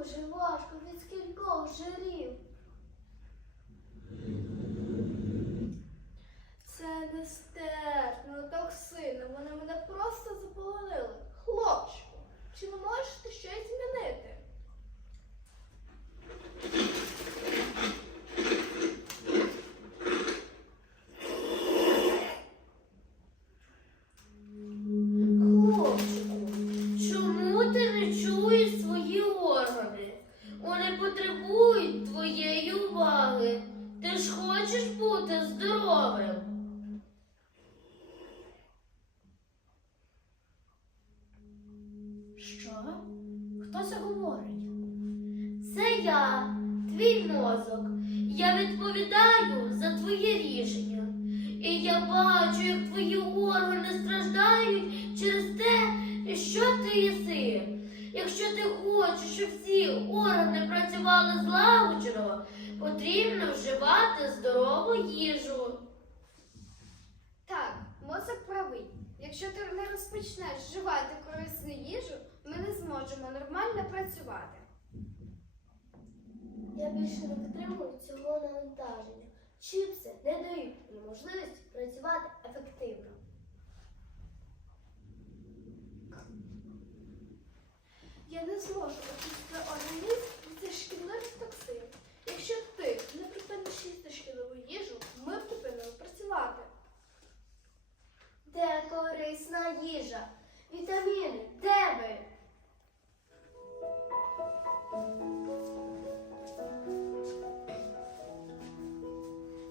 дуже важко від скількох жирів. Це нестерпно, токсини. Вони мене просто заполонили. Хлопчику, чи не можеш ти щось змінити? Хлопчику, чому ти не чуєш свої органи? Вони твоєї уваги. Ти ж хочеш бути здоровим. Що? Хто це говорить? Це я, твій мозок. Я відповідаю за твоє рішення. І я бачу, як твої органи страждають через те, що ти їси. Якщо ти хочеш, щоб всі органи працювали злагоджено, потрібно вживати здорову їжу. Так, мозок правий. Якщо ти не розпочнеш вживати корисну їжу, ми не зможемо нормально працювати. Я більше не витримую цього навантаження. Чіпси не дають мені можливість працювати ефективно. Я не зможу очистити організм від цих шкідливих токсин. Якщо ти не припиниш їсти шкідливу їжу, ми припинимо працювати. Де корисна їжа? Вітаміни, де ви?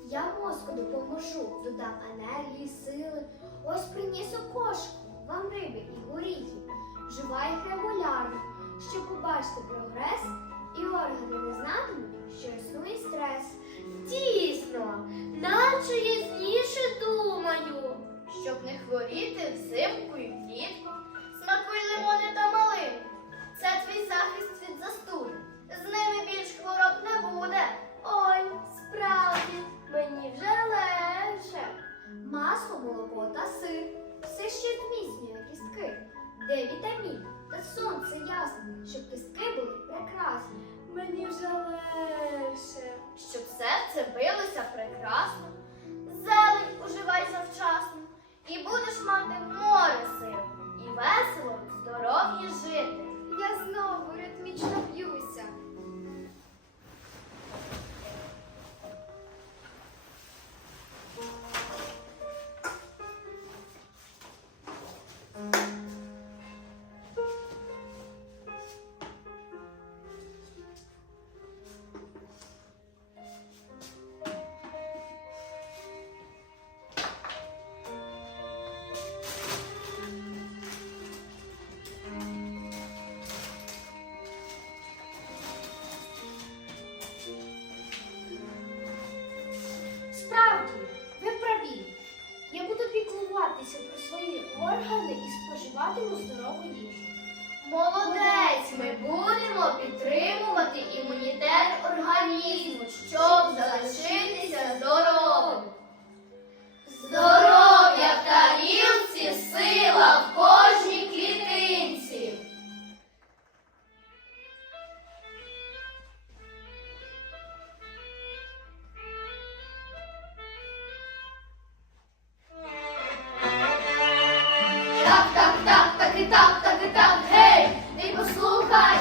Я мозку допоможу, додам енергії, сили. Ось приніс у кошку думаю, щоб не хворіти взимку і влітку. Смакуй лимони та малину. Це твій захист від застуди. З ними більш хвороб не буде. Ой, справді, мені вже легше. Масло, молоко та сир. Все ще зміцнює кістки. Де вітамін та сонце ясне, щоб кістки були прекрасні. Мені вже легше. Щоб серце билося прекрасно. Зелень уживай завчасно. І будеш мати море сил. І весело, здоров'я жити. Я знову ритмічно б'юся. Справді, ви праві. Я буду піклуватися про свої органи і споживатиму здорову їжу. Молодець! Ми будемо підтримувати Так, так, так, так і так, так і так, гей, ти послухай,